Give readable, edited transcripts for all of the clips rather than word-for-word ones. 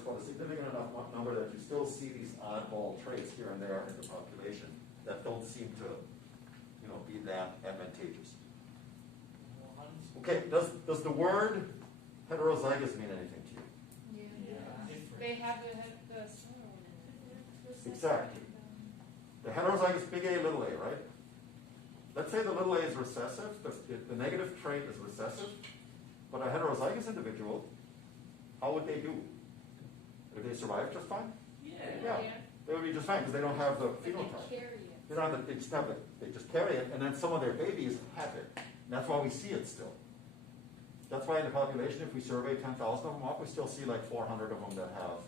but a significant enough number that you still see these oddball traits here and there in the population that don't seem to, be that advantageous. Okay, does the word heterozygous mean anything to you? Yeah. They have the Exactly. The heterozygous big A, little a, right? Let's say the little a is recessive, the negative trait is recessive, but a heterozygous individual, how would they do? Would they survive just fine? Yeah. They would be just fine because they don't have the phenotype. They don't have they just have it. They just carry it, and then some of their babies have it. And that's why we see it still. That's why in the population, if we survey 10,000 of them up, we still see like 400 of them that have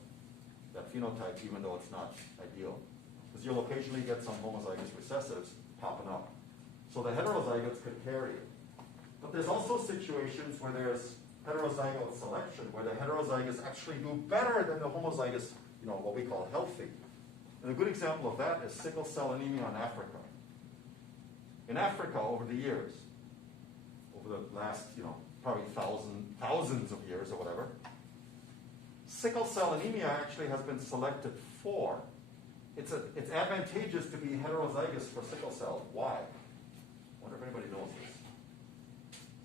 that phenotype, even though it's not ideal. Because you'll occasionally get some homozygous recessives popping up. So the heterozygotes could carry it. But there's also situations where there's heterozygote selection, where the heterozygous actually do better than the homozygous, what we call healthy. And a good example of that is sickle cell anemia in Africa. In Africa, over the years, over the last, probably thousands of years or whatever, sickle cell anemia actually has been selected for. It's advantageous to be heterozygous for sickle cell. Why? I wonder if anybody knows this.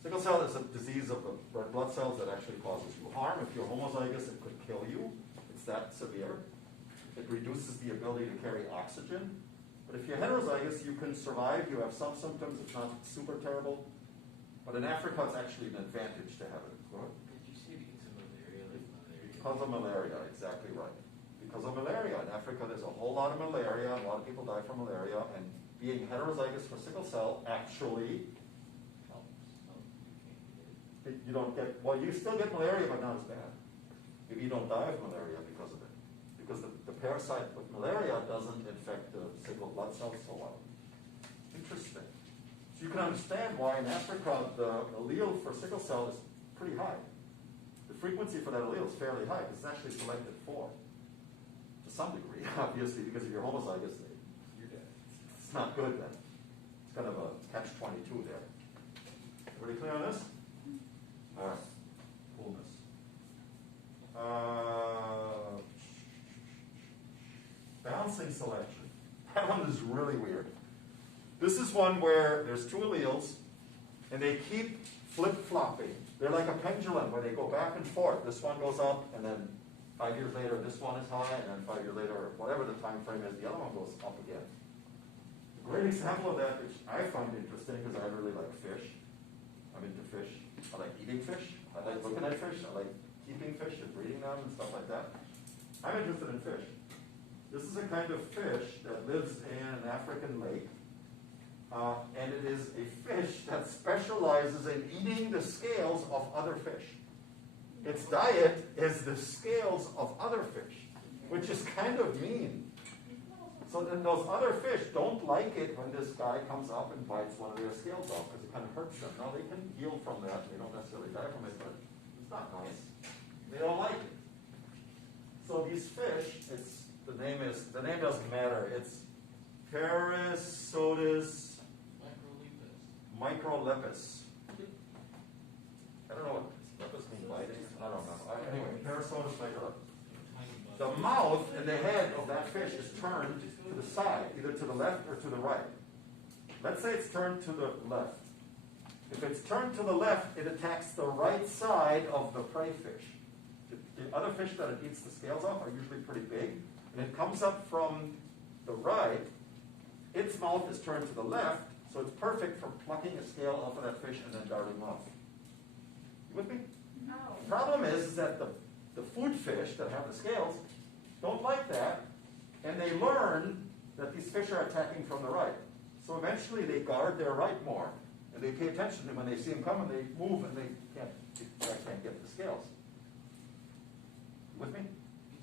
Sickle cell is a disease of the red blood cells that actually causes you harm. If you're homozygous, it could kill you. It's that severe. It reduces the ability to carry oxygen. But if you're heterozygous, you can survive. You have some symptoms. It's not super terrible. But in Africa, it's actually an advantage to have it. Go ahead. Did you say because of malaria? Because of malaria, exactly right. Because of malaria. In Africa, there's a whole lot of malaria. A lot of people die from malaria. And being heterozygous for sickle cell actually you don't get, well, you still get malaria, but not as bad. Maybe you don't die of malaria because of it. Because the parasite with malaria doesn't infect the sickle blood cells so well. Interesting. So you can understand why in Africa the allele for sickle cell is pretty high. The frequency for that allele is fairly high because it's actually selected for. To some degree, obviously, because if you're homozygous, you're dead. It's not good then. It's kind of a catch-22 there. Everybody clear on this? All right. Coolness. Balancing selection. That one is really weird. This is one where there's two alleles, and they keep flip-flopping. They're like a pendulum where they go back and forth. This one goes up, and then 5 years later, this one is high, and then 5 years later, whatever the time frame is, the other one goes up again. A great example of that, which I find interesting because I really like fish. I'm into fish. I like eating fish. I like looking at fish. I like keeping fish and breeding them and stuff like that. I'm interested in fish. This is a kind of fish that lives in an African lake. And it is a fish that specializes in eating the scales of other fish. Its diet is the scales of other fish, which is kind of mean. So then those other fish don't like it when this guy comes up and bites one of their scales off because it kind of hurts them. Now they can heal from that. They don't necessarily die from it, but it's not nice. They don't like it. So these fish, the name doesn't matter. It's Parasotis microlepis. I don't know what lepis means biting. I don't know. Anyway, Parasotis microlepis. The mouth and the head of that fish is turned to the side, either to the left or to the right. Let's say it's turned to the left. If it's turned to the left, it attacks the right side of the prey fish. The other fish that it eats the scales off are usually pretty big, and it comes up from the right. Its mouth is turned to the left, so it's perfect for plucking a scale off of that fish and then darting off. You with me? No. The problem is that the food fish that have the scales don't like that, and they learn that these fish are attacking from the right. So eventually they guard their right more, and they pay attention to them. When they see them coming, they move, and they can't get the scales. You with me?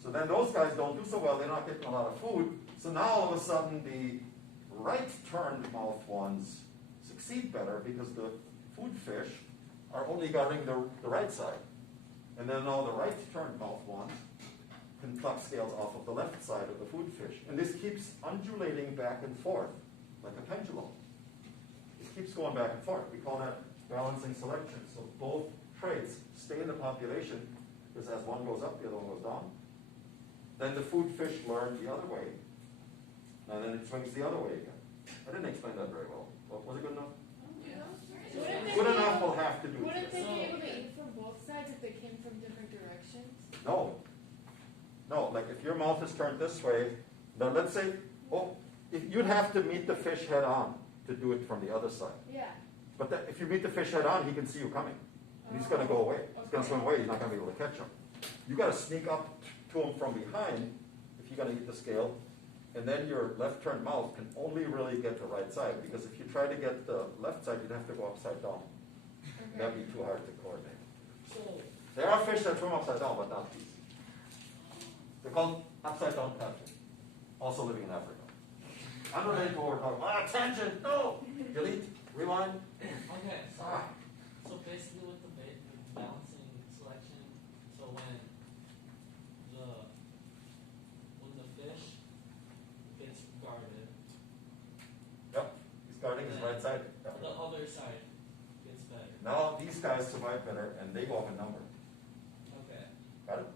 So then those guys don't do so well. They're not getting a lot of food. So now all of a sudden the right-turned mouth ones succeed better because the food fish are only guarding the right side. And then all the right-turned mouth ones can pluck scales off of the left side of the food fish. And this keeps undulating back and forth like a pendulum. It keeps going back and forth. We call that balancing selection. So both traits stay in the population because as one goes up, the other one goes down. then the food fish learned the other way. And then it swings the other way again. I didn't explain that very well. Was it good enough? Good enough will have to do. Wouldn't they be able to eat from both sides if they came from different directions? No. No, like if your mouth is turned this way, then let's say, if you'd have to meet the fish head on to do it from the other side. Yeah. But if you meet the fish head on, he can see you coming. And he's going to go away. He's going to swim away. You're not going to be able to catch him. You got to sneak up to him from behind if you're going to eat the scale. And then your left turned mouth can only really get the right side, because if you try to get the left side, you'd have to go upside down. Okay. That'd be too hard to coordinate. So, There are fish that swim upside down, but not these. They're called upside down catfish, also living in Africa. Unrelated to what we're talking about. Tangent! No! Delete. Rewind. okay, so basically with the balancing selection, so when the fish gets guarded, Yep. He's guarding his right side. Yep. the other side gets better. Now these guys survive better and they go up in number. Okay, Got it?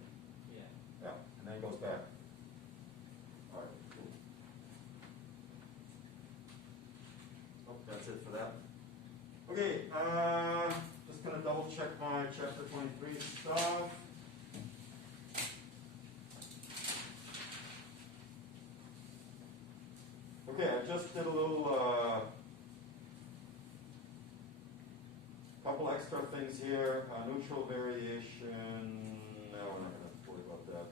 yeah. Yeah. And then it goes back. All right. Cool. Oh, that's it for that. Okay. Just gonna double check my chapter 23 stuff. Okay, I just did a little couple extra things here. Neutral variation. No, we're not going to worry about that.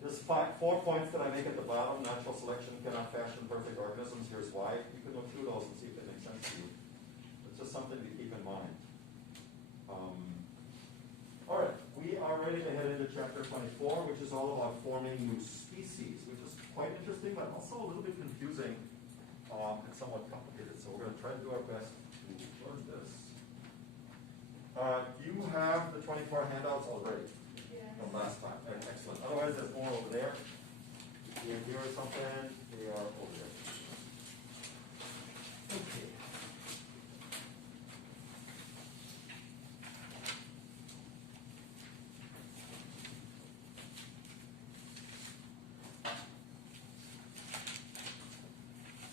There's 4 points that I make at the bottom. Natural selection cannot fashion perfect organisms. Here's why. You can look through those and see if they make sense to you. It's just something to keep in mind. All right, we are ready to head into chapter 24, which is all about forming new species, which is quite interesting, but also a little bit confusing and somewhat complicated. So we're going to try to do our best to learn this. You have the 24 handouts already from last time. Excellent. Otherwise, there's more over there. Here or something, they are over there. Okay.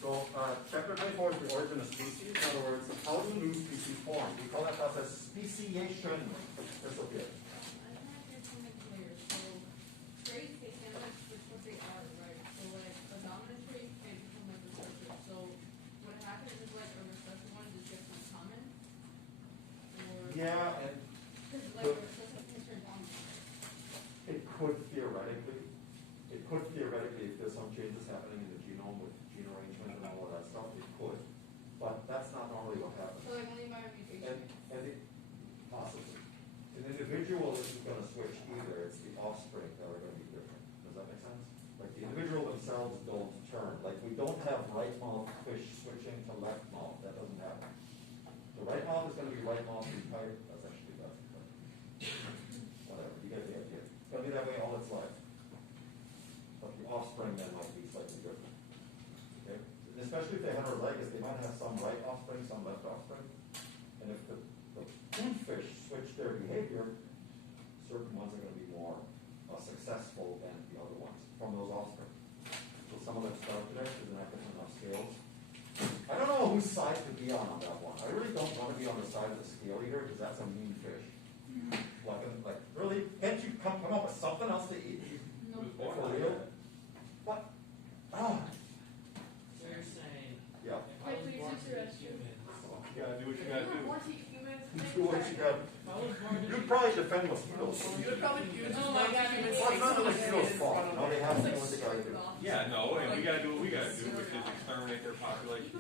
So, chapter 24 is the origin of species. In other words, how do new species form? We call that process speciation. That's okay. I'm not getting it clear. So traits, they cannot switch what they are, right? So like a dominant trait can become like recessive. So what happens is like a recessive one just gets in common? Or Yeah, and because like a recessive can turn dominant. it could theoretically, if there's some changes happening in the genome with gene arrangement and all of that stuff, it could. But that's not normally what happens. So like only by mutation. And it, possibly. An individual isn't going to switch either. It's the offspring that are going to be different. Does that make sense? Like the individual themselves don't turn. Like we don't have right mouth fish switching to left mouth. That doesn't happen. The right mouth is going to be right mouth the entire. That's actually left. Whatever. You get the idea. It's going to be that way all its life. But the offspring then might be slightly different. Okay? And especially if they're heterozygous, they might have some right offspring, some left offspring. And if the food fish switch their behavior, certain ones are going to be more successful than the other ones from those offspring. So some of them start today because they're not getting enough scales. I don't know whose side to be on that one. I really don't want to be on the side of the scale eater because that's a mean fish. Like really, can't you come up with something else to eat? No. For real? What? Ah. So you're saying, Yeah. if I was Wait, born please to eat answer humans, You gotta do what you gotta do. Want to eat humans? Do what you got. if I was born to You'd eat probably defend mosquitoes. You would probably use Oh my God, Well, it's not the mosquitoes' fault. No, they have to do what they gotta do. Yeah, no, and we gotta do what we gotta do, which is exterminate their population.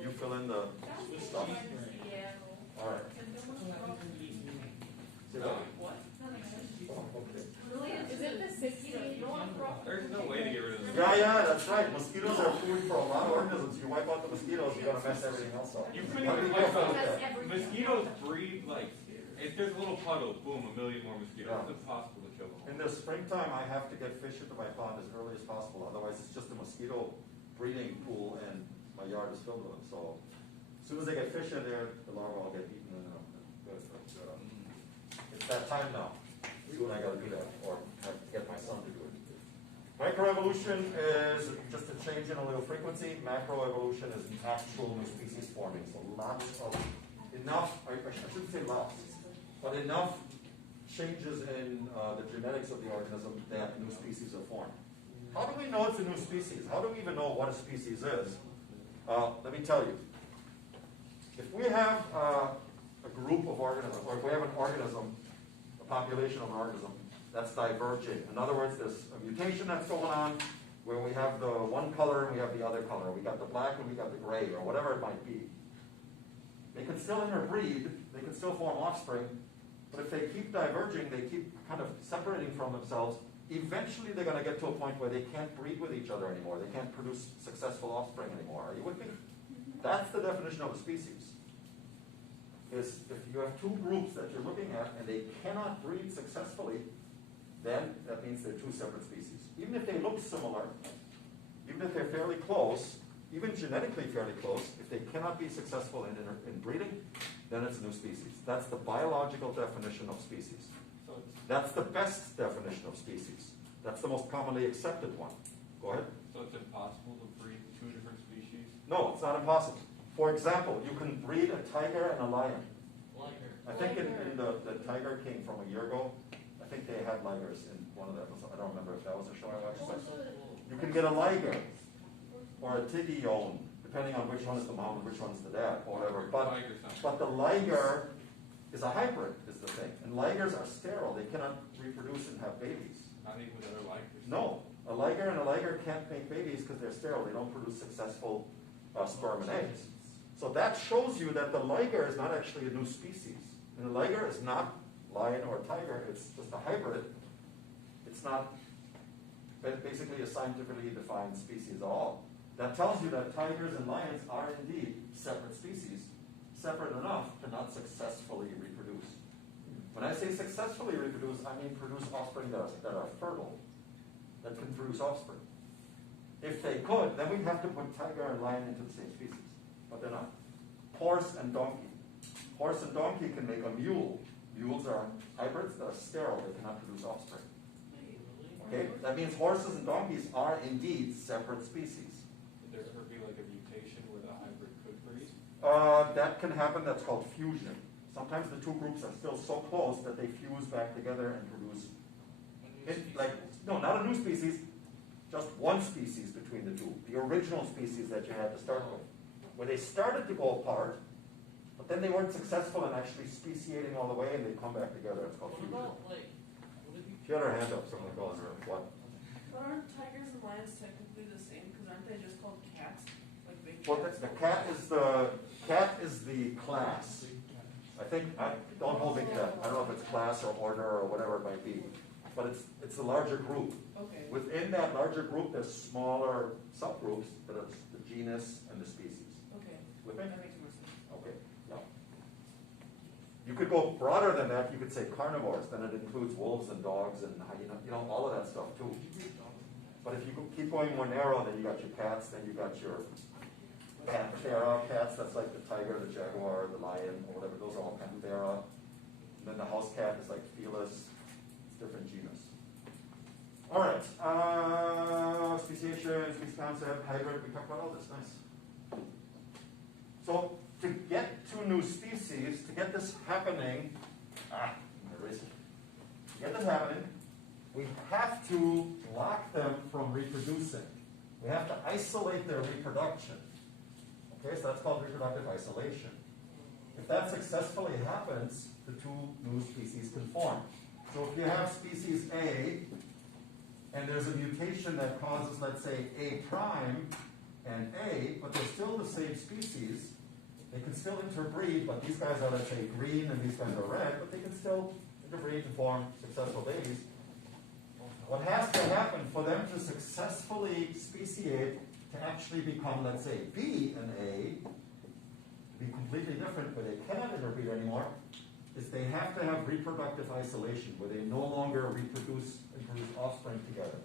You fill in the stuff. Seattle. All right. Say what? What? Oh, okay. Is it the 60? You don't want to cross. There's no way to get rid of them. Yeah, that's right. Mosquitoes are food for a lot of organisms. You wipe out the mosquitoes, you're gonna mess everything else up. You couldn't even What do wipe you out, think? mosquitoes breed like, if there's a little puddle, boom, 1 million more mosquitoes. Yeah. It's impossible to kill them all. In the springtime, I have to get fish into my pond as early as possible. Otherwise, it's just a mosquito breeding pool, and my yard is filled with them. So as soon as they get fish in there, the larvae all get eaten. And it's that time now. you and I gotta do that, or have to get my son to do it. Microevolution is just a change in allele frequency. Macroevolution is an actual new species forming. So lots of, I shouldn't say lots, but enough changes in the genetics of the organism that new species are formed. How do we know it's a new species? How do we even know what a species is? Let me tell you. If we have a group of organisms, or if we have an organism, a population of an organism, that's diverging. In other words, there's a mutation that's going on where we have the one color and we have the other color. We got the black and we got the gray, or whatever it might be. They can still interbreed, they can still form offspring, but if they keep diverging, they keep kind of separating from themselves, eventually they're going to get to a point where they can't breed with each other anymore. They can't produce successful offspring anymore. Are you with me? That's the definition of a species. Is if you have two groups that you're looking at and they cannot breed successfully, then that means they're two separate species. Even if they look similar, even if they're fairly close, even genetically fairly close, if they cannot be successful in breeding, then it's a new species. That's the biological definition of species. That's the best definition of species. That's the most commonly accepted one. Go ahead. So it's impossible to breed two different species? No, it's not impossible. For example, you can breed a tiger and a lion. Liger. I think in the Tiger King from a year ago, I think they had ligers in one of the episodes. I don't remember if that was a show I watched. But you can get a liger or a tigillon, depending on which one is the mom and which one is the dad, or whatever. But the liger is a hybrid, is the thing. And ligers are sterile. They cannot reproduce and have babies. Not even with other ligers? No. A liger and a liger can't make babies because they're sterile. They don't produce successful sperm and eggs. So that shows you that the liger is not actually a new species. And the liger is not lion or tiger. It's just a hybrid. It's not basically a scientifically defined species at all. That tells you that tigers and lions are indeed separate species, separate enough to not successfully reproduce. When I say successfully reproduce, I mean produce offspring that are fertile, that can produce offspring. If they could, then we'd have to put tiger and lion into the same species, but they're not. Horse and donkey. Horse and donkey can make a mule. Mules are hybrids that are sterile, they cannot produce offspring. Okay, that means horses and donkeys are indeed separate species. Would there ever be like a mutation where the hybrid could breed? That can happen, that's called fusion. Sometimes the two groups are still so close that they fuse back together and produce, no, not a new species, just one species between the two. The original species that you had to start with. Where they started to go apart, but then they weren't successful in actually speciating all the way and they come back together. It's called What fusion. about, like, what if you... She had her hand up, someone calling her. What? But aren't tigers and lions technically the same? Because aren't they just called cats? Like big Well, cats? the cat is the class. I think, don't hold me to that. I don't know if it's class or order or whatever it might be. But it's a larger group. Okay. Within that larger group, there's smaller subgroups, but it's the genus and the species. Okay. With me? That makes more sense. Okay, yeah. You could go broader than that. You could say carnivores. Then it includes wolves and dogs and all of that stuff too. But if you keep going more narrow, then you got your cats. Then you got your panthera cats. That's like the tiger, the jaguar, the lion, or whatever. Those are all panthera. And then the house cat is like Felis. It's different genus. All right. Speciation, species concept, hybrid. We talked about all this. Nice. So to get to new species, to get this happening, to get this happening, we have to block them from reproducing. We have to isolate their reproduction. Okay, so that's called reproductive isolation. If that successfully happens, the two new species can form. So if you have species A, and there's a mutation that causes, let's say, A prime and A, but they're still the same species, they can still interbreed, but these guys are, let's say, green and these guys are red, but they can still interbreed and form successful babies. What has to happen for them to successfully speciate to actually become, let's say, B and A, to be completely different, where they cannot interbreed anymore, is they have to have reproductive isolation, where they no longer reproduce and produce offspring together.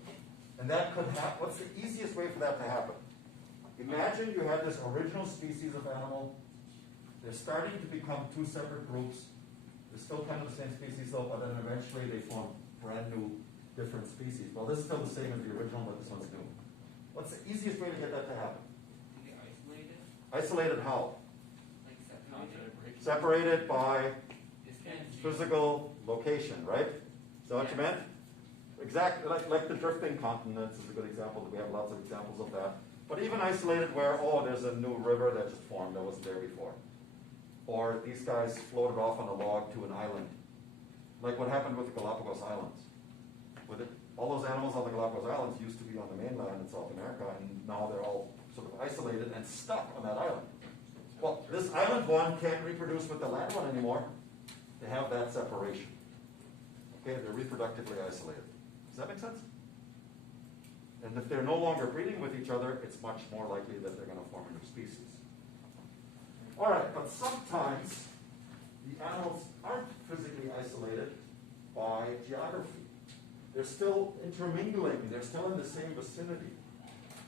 And that could happen. What's the easiest way for that to happen? Imagine you had this original species of animal. They're starting to become two separate groups. They're still kind of the same species though, but then eventually they form brand new, different species. Well, this is still the same as the original, but this one's new. What's the easiest way to get that to happen? To get isolated, Isolated how? like separated. Separated by Distance. physical location, right? Is that what you meant? Exactly, like the drifting continents is a good example. We have lots of examples of that. But even isolated where, oh, there's a new river that just formed that wasn't there before. Or these guys floated off on a log to an island. Like what happened with the Galapagos Islands. With it, all those animals on the Galapagos Islands used to be on the mainland in South America, and now they're all sort of isolated and stuck on that island. Well, this island one can't reproduce with the land one anymore. They have that separation. Okay, they're reproductively isolated. Does that make sense? And if they're no longer breeding with each other, it's much more likely that they're going to form a new species. All right, but sometimes the animals aren't physically isolated by geography. They're still intermingling. They're still in the same vicinity.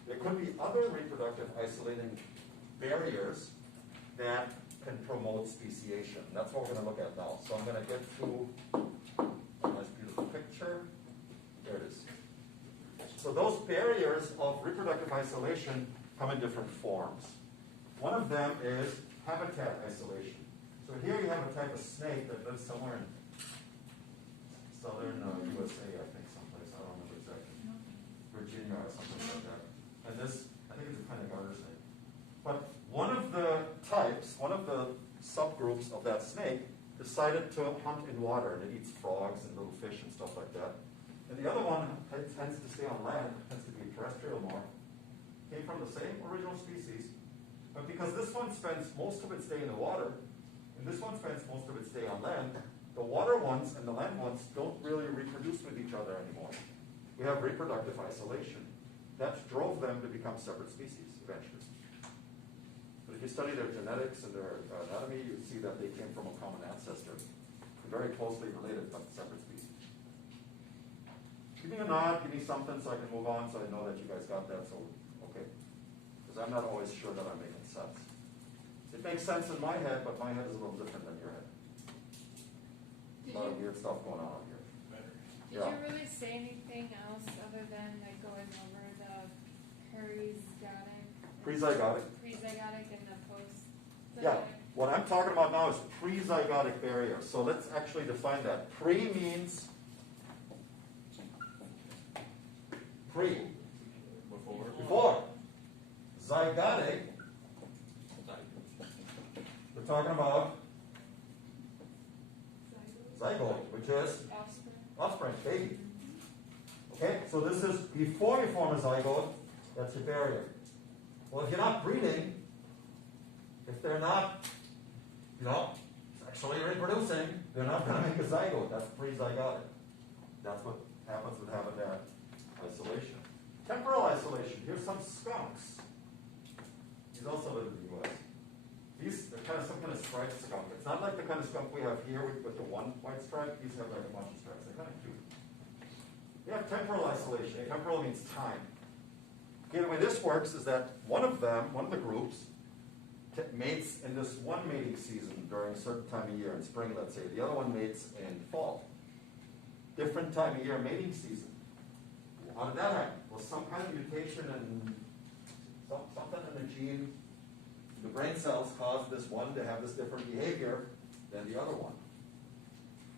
There could be other reproductive isolating barriers that can promote speciation. That's what we're going to look at now. So I'm going to get through a nice beautiful picture. There it is. So those barriers of reproductive isolation come in different forms. One of them is habitat isolation. So here you have a type of snake that lives somewhere in southern USA, I think, someplace. I don't remember exactly. Virginia or something like that. And this, I think it's a kind of garter snake. But one of the types, one of the subgroups of that snake decided to hunt in water, and it eats frogs and little fish and stuff like that. And the other one tends to stay on land, tends to be terrestrial more. Came from the same original species, but because this one spends most of its day in the water, and this one spends most of its day on land, the water ones and the land ones don't really reproduce with each other anymore. We have reproductive isolation. That drove them to become separate species eventually. But if you study their genetics and their anatomy, you see that they came from a common ancestor, very closely related but separate species. Give me a nod, give me something so I can move on, so I know that you guys got that, so, okay. Because I'm not always sure that I'm making sense. It makes sense in my head, but my head is a little different than your head. A lot of weird stuff going on here. Did you really say anything else other than like going over the Prezygotic. Prezygotic and the post? Yeah, what I'm talking about now is prezygotic barrier. So let's actually define that. Pre means pre. Before. Zygotic, we're talking about zygote, which is offspring, baby. Okay, so this is before you form a zygote, that's your barrier. Well, if you're not breeding, if they're not, sexually reproducing, they're not going to make a zygote. That's prezygotic. That's what happens with habitat isolation. Temporal isolation. Here's some skunks. These also live in the U.S. These are kind of some kind of striped skunk. It's not like the kind of skunk we have here with the one white stripe. These have like a bunch of stripes. They're kind of cute. We have temporal isolation. Temporal means time. Okay, the way this works is that one of the groups, mates in this one mating season during a certain time of year, in spring, let's say. The other one mates in fall. Different time of year mating season. How did that happen? Well, some kind of mutation in something in the gene, the brain cells caused this one to have this different behavior than the other one.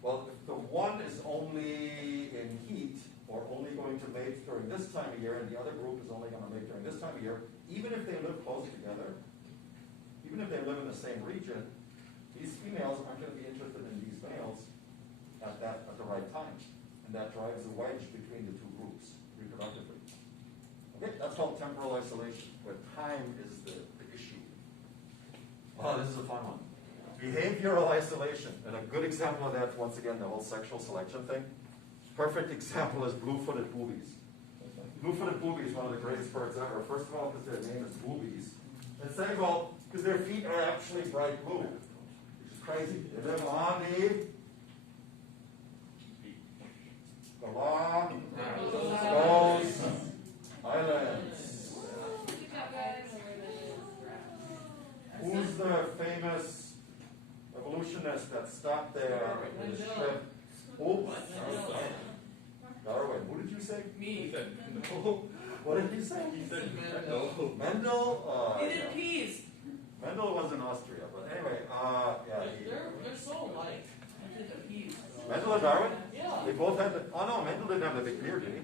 Well, if the one is only in heat, or only going to mate during this time of year, and the other group is only going to mate during this time of year, even if they live close together, even if they live in the same region, these females aren't going to be interested in these males at the right time. And that drives a wedge between the two groups, reproductively. Okay, that's called temporal isolation, where time is the issue. Oh, this is a fun one. Behavioral isolation. And a good example of that, once again, the whole sexual selection thing. Perfect example is blue-footed boobies. Blue-footed boobies is one of the greatest birds ever. First of all, because their name is boobies. And second of all, because their feet are actually bright blue, which is crazy. They live on the Galapagos Islands. Who's the famous evolutionist that stopped there? What did he say? He said Mendel. Mendel, He did peas. Mendel was in Austria, but anyway, yeah. They're so alike. He did the peas. Mendel and Darwin? Yeah. They both had the, oh no, Mendel didn't have the big beard, did he?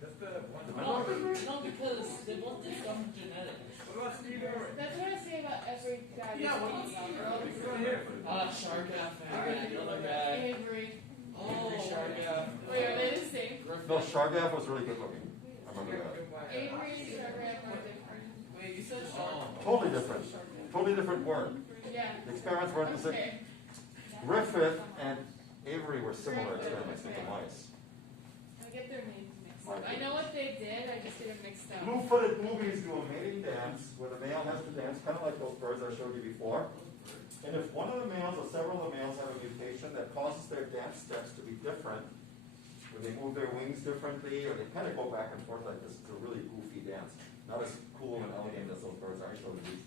That's the one. The No, Mendel? no, because they both did stuff in genetics. What about Steve Irwin? That's what I say about every guy. Yeah, that's what speaking else? about. Go ahead. Shargaff and the other guy. Avery. Oh, Shargaff. Wait, are they the same? No, Shargaff was really good looking. I remember that. Avery and Shargaff are different. Wait, you said Oh. shark? Totally different. Totally different word. Yeah. The experiments weren't the same. Okay. Griffith and Avery were similar experiments with the mice. I get their names mixed up. I know what they did, I just get them mixed up. Blue-footed boobies do a mating dance where the male has to dance, kind of like those birds I showed you before. And if one of the males or several of the males have a mutation that causes their dance steps to be different, where they move their wings differently, or they kind of go back and forth like this, it's a really goofy dance. Not as cool and elegant as those birds I showed you.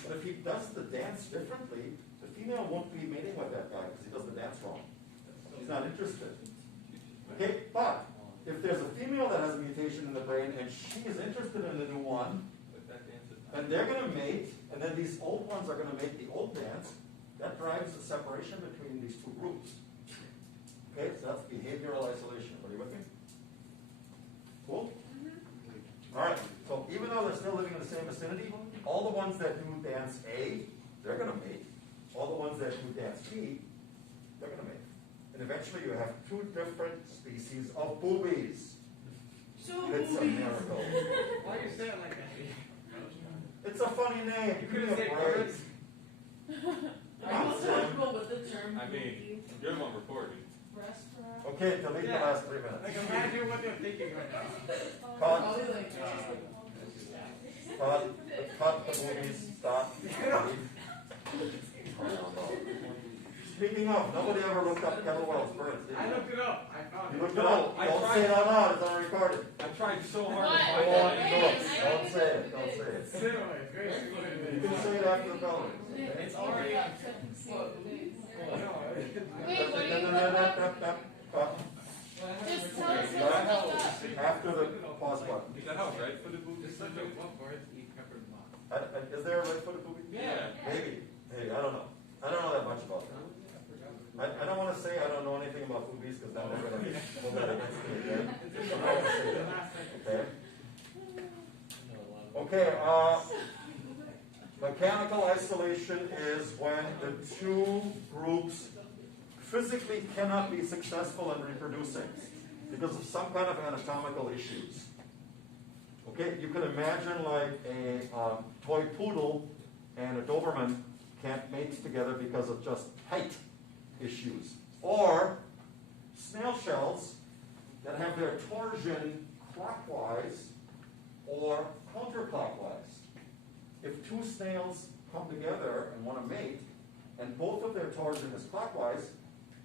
But if he does the dance differently, the female won't be mating with that guy because he does the dance wrong. She's not interested. Okay, but if there's a female that has a mutation in the brain and she is interested in the new one, But that dance is not. and they're going to mate, and then these old ones are going to make the old dance, that drives the separation between these two groups. Okay, so that's behavioral isolation. Are you with me? Cool? All right, so even though they're still living in the same vicinity, all the ones that do dance A, they're going to mate. All the ones that do dance B, they're going to mate. And eventually you have two different species of boobies. So It's a boobies. miracle. Why you say it like that? It's a funny name. You Give me couldn't a say break. birds. Are you comfortable with the term? I mean, you're the one recording. Restaurant? Okay, delete the Yeah. last 3 minutes. Like imagine what they're thinking right now. Cut, Probably like, cut the movies, stop. Speaking of, nobody ever looked up kettlewell's birds, did I you? looked it up. I found You it. looked it No, up? I Don't tried. say it out loud, it's on recorded. I tried so hard What? to Go find on, that. do it. Don't say it, don't say it. Sit on it. Great. See what it You can is. say it after the bell. It's already. What? No, Wait, what are you looking up? Just tell us Is what's that how- up. After the pause button. Is that how red-footed boobies Just such a what birds eat peppered moss. Is there a red-footed booby? Yeah. Maybe. Hey, I don't know. I don't know that much about them. I don't want to say I don't know anything about boobies because then they're going to hold that against me again. It's just I'm not gonna say the that. last sentence. Okay? I know a lot of Okay, mechanical isolation is when the two groups physically cannot be successful in reproducing because of some kind of anatomical issues. Okay, you can imagine like a toy poodle and a Doberman can't mate together because of just height issues. Or snail shells that have their torsion clockwise or counterclockwise. If two snails come together and want to mate, and both of their torsion is clockwise,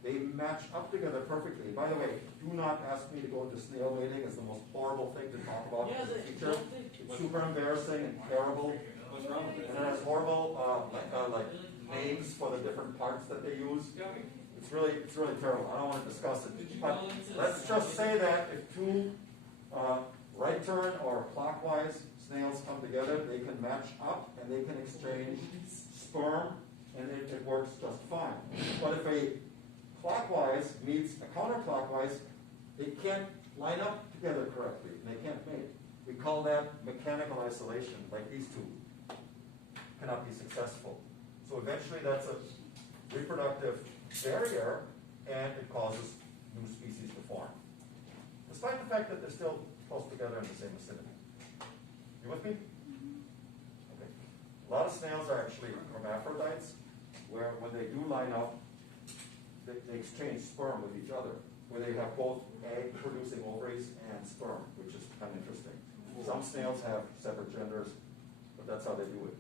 they match up together perfectly. By the way, do not ask me to go into snail mating. It's the most horrible thing to talk about Yeah, as a the teacher. don't they- It's super embarrassing and terrible. What's wrong with And it? it has horrible like names for the different parts that they use. It's really terrible. I don't want to discuss Did it. you But go into let's the- just say that if two right turn or clockwise snails come together, they can match up and they can exchange sperm, and it works just fine. But if a clockwise meets a counterclockwise, they can't line up together correctly, and they can't mate. We call that mechanical isolation, like these two cannot be successful. So eventually that's a reproductive barrier, and it causes new species to form. Despite the fact that they're still close together in the same vicinity. You with me? Okay. A lot of snails are actually hermaphrodites, where when they do line up, they exchange sperm with each other, where they have both egg-producing ovaries and sperm, which is kind of interesting. Some snails have separate genders, but that's how they do it.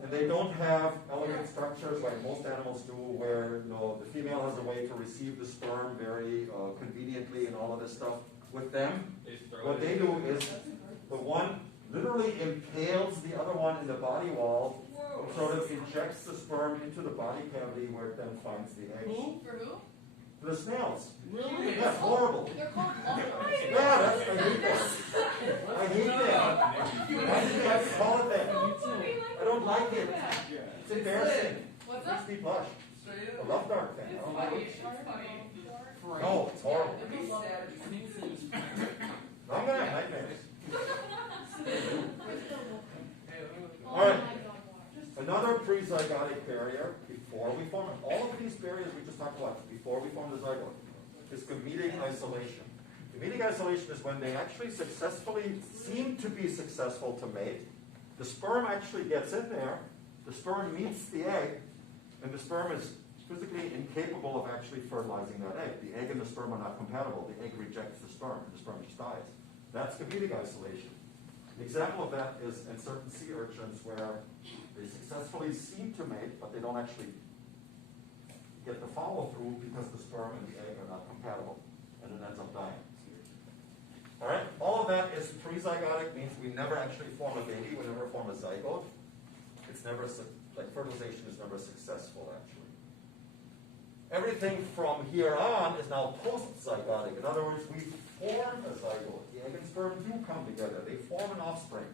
And they don't have elegant structures like most animals do, where the female has a way to receive the sperm very conveniently and all of this stuff. With them, They just throw what it they in. do is the one literally impales the other one in the body wall, and sort of injects the sperm into the body cavity where it then finds the eggs. Who? For who? The snails. Really? That's horrible. They're called lumberjacks. Yeah, that's, I hate that. I hate that. Why did you have to call it that? I don't like it. It's embarrassing. What's Makes up? me blush. Straight I up. love dark things. I don't like Funny. it. It's funny. No, it's horrible. I think it's I'm gonna have nightmares. Oh All right. my God. Another pre-zygotic barrier before we form, all of these barriers we just talked about, before we form the zygote, is gametic isolation. Gametic isolation is when they actually successfully, seem to be successful to mate. The sperm actually gets in there, the sperm meets the egg, and the sperm is physically incapable of actually fertilizing that egg. The egg and the sperm are not compatible. The egg rejects the sperm, and the sperm just dies. That's gametic isolation. An example of that is in certain sea urchins where they successfully seem to mate, but they don't actually get the follow-through because the sperm and the egg are not compatible, and it ends up dying. All right, all of that is pre-zygotic, means we never actually form a baby, we never form a zygote. It's never, like fertilization is never successful, actually. Everything from here on is now post-zygotic. In other words, we form a zygote. The egg and sperm do come together. They form an offspring.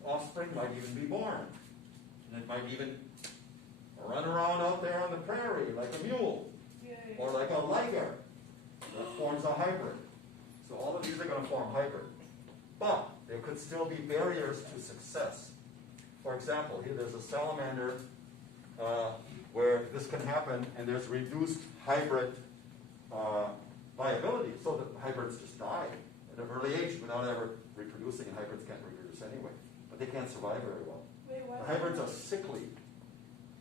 The offspring might even be born. And it might even run around out there on the prairie like a mule or like a liger that forms a hybrid. So all of these are going to form hybrid. But there could still be barriers to success. For example, here there's a salamander where this can happen, and there's reduced hybrid viability, so the hybrids just die at an early age without ever reproducing, and hybrids can't reproduce anyway. But they can't survive very well. Wait, why? The hybrids are sickly.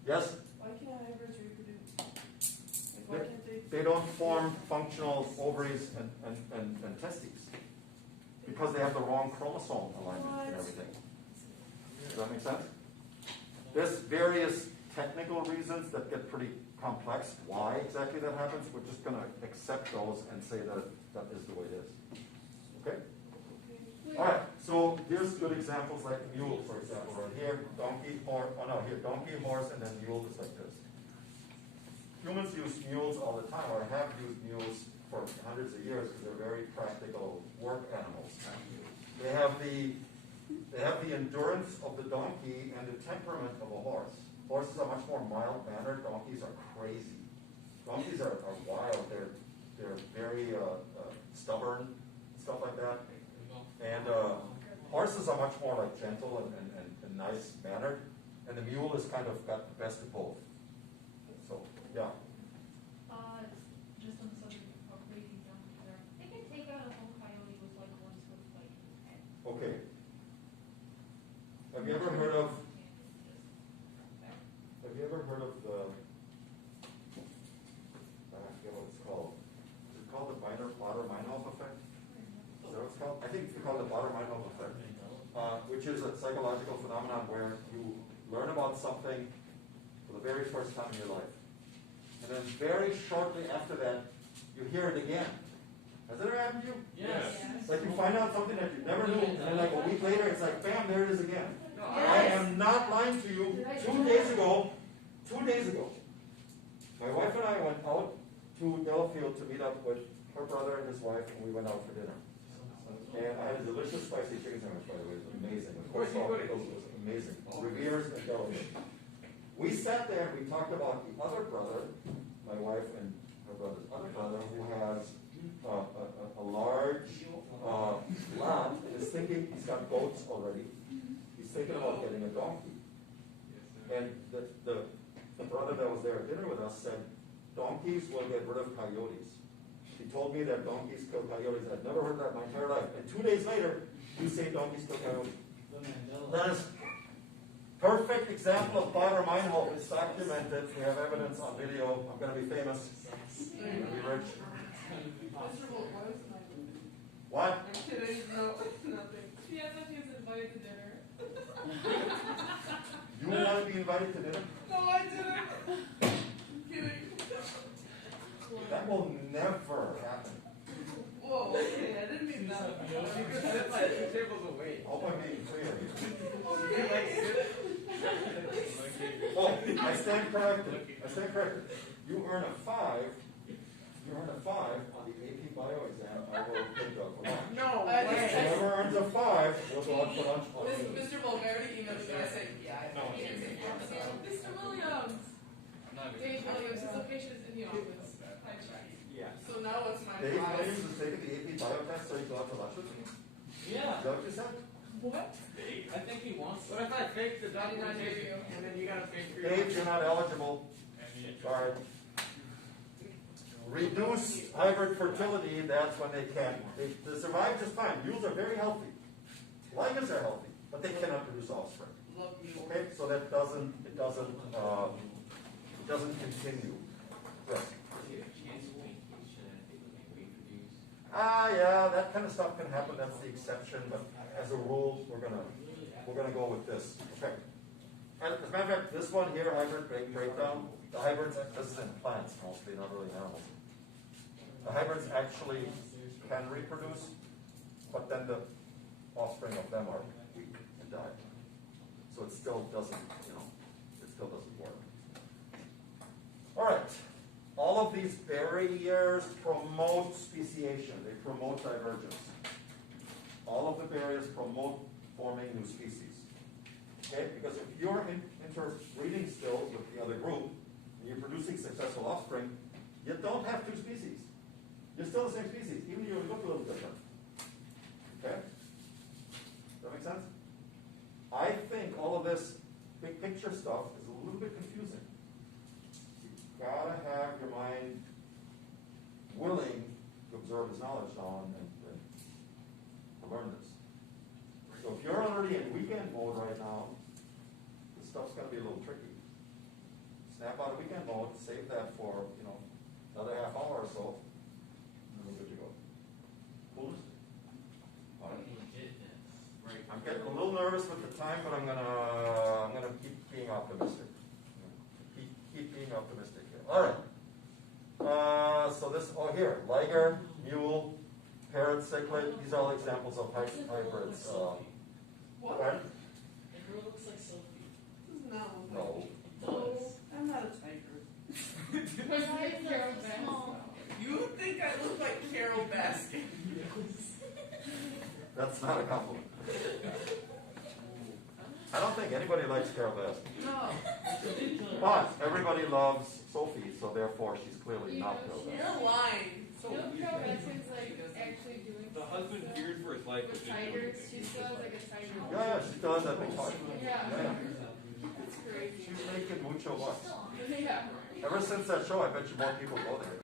Yes? Why can't hybrids reproduce? Like, why can't they? They don't form functional ovaries and testes because they have the wrong chromosome alignment and everything. Does that make sense? There's various technical reasons that get pretty complex. Why exactly that happens? We're just going to accept those and say that that is the way it is. Okay? All right. So here's good examples like mule, for example, right here. Donkey, horse. Oh no, here donkey, horse, and then mule is like this. Humans use mules all the time, or have used mules for hundreds of years because they're very practical work animals. They have the endurance of the donkey and the temperament of a horse. Horses are much more mild-mannered. Donkeys are crazy. Donkeys are wild. They're very stubborn, stuff like that. And horses are much more like gentle and nice-mannered. And the mule is kind of got the best of both. So, yeah. Just on the subject of how crazy donkeys are, they can take out a whole coyote with like one swift bite in the head. Okay. Have you ever heard of the, I forget what it's called. Is it called the Bader-Meinhof effect? Is that what it's called? I think it's called the Bader-Meinhof effect, which is a psychological phenomenon where you learn about something for the very first time in your life. And then very shortly after that, you hear it again. Has it ever happened to you? Yes. Like you find out something that you never knew, and then like a week later, it's like, bam, there it is again. I am not lying to you. 2 days ago, my wife and I went out to Delafield to meet up with her brother and his wife, and we went out for dinner. And I had a delicious spicy chicken sandwich, by the way. It was amazing. Of course, it was amazing. Revere's and Delafield. We sat there and we talked about the other brother, my wife and her brother's other brother, who has a large lot and is thinking he's got goats already. He's thinking about getting a donkey. And the brother that was there at dinner with us said, donkeys will get rid of coyotes. He told me that donkeys kill coyotes. I'd never heard that my entire life. And 2 days later, you say donkeys kill coyotes. That is perfect example of Bader-Meinhof. It's documented. We have evidence on video. I'm going to be famous. I'm going to be rich. Miserable, why was my movie? What? I'm kidding, no, nothing. She asked if he was invited to dinner. You want to be invited to dinner? No, I didn't. I'm kidding. That will never happen. Whoa, okay, I didn't mean that. You could sit like 2 tables away. Hope I'm being clear. You could like sit. Oh, I stand corrected. You earn a 5 you earn a 5 on the AP Bio exam, I will take you out for lunch. No I just way. text- Whoever earns a 5 will go out for lunch on me. Mr. Bulgarity emailed me, I said, yeah. No. Mr. Williams. I'm not even- Dave Williams, his location is in the office. I checked. Yeah. So now what's my Dave prize? Williams is taking the AP Bio test, so you go out for lunch with me? Is Yeah, that what you said? What? I think he wants What if I fake the I did not hear you. documentation and then you gotta fake your? Dave, you're not eligible. Sorry. Reduce hybrid fertility, that's when they can, they survive just fine. Mules are very healthy. Lions are healthy, but they cannot produce offspring. Love you. Okay, so that doesn't continue. Yes. Yeah, that kind of stuff can happen, that's the exception, but as a rule, we're gonna go with this. Okay. And as a matter of fact, this one here, hybrid breakdown, the hybrids, this is in plants mostly, not really animals. The hybrids actually can reproduce, but then the offspring of them are weak and die. So it still doesn't, it still doesn't work. All right. All of these barriers promote speciation. They promote divergence. All of the barriers promote forming new species. Okay? Because if you're interbreeding still with the other group, and you're producing successful offspring, you don't have two species. You're still the same species, even if you look a little different. Okay? Does that make sense? I think all of this big picture stuff is a little bit confusing. You gotta have your mind willing to absorb this knowledge now and to learn this. So if you're already in weekend mode right now, this stuff's gonna be a little tricky. Snap out of weekend mode, save that for, another half hour or so, and then we're good to go. Cool? All right. I'm getting a little nervous with the time, but I'm gonna keep being optimistic. Keep being optimistic here. All right. So this, here, liger, mule, parrot, cichlid. These are all examples of hybrids. What? Pardon? The girl looks like Sophie. This is not what No. It does. I'm not a tiger. Where's the Carol Vance? You think I look like Carol Baskin? That's not a compliment. I don't think anybody likes Carol Baskin. No. But everybody loves Sophie, so therefore she's clearly not Carol Baskin. You're lying. So You know, Carol Banson's like actually doing The husband feared for his life. with tigers. She still has like a tiger. Yeah, she still has that big fight. Yeah. Yeah. It's crazy. She's making mucho bucks. Yeah. Ever since that show, I bet you more people go there.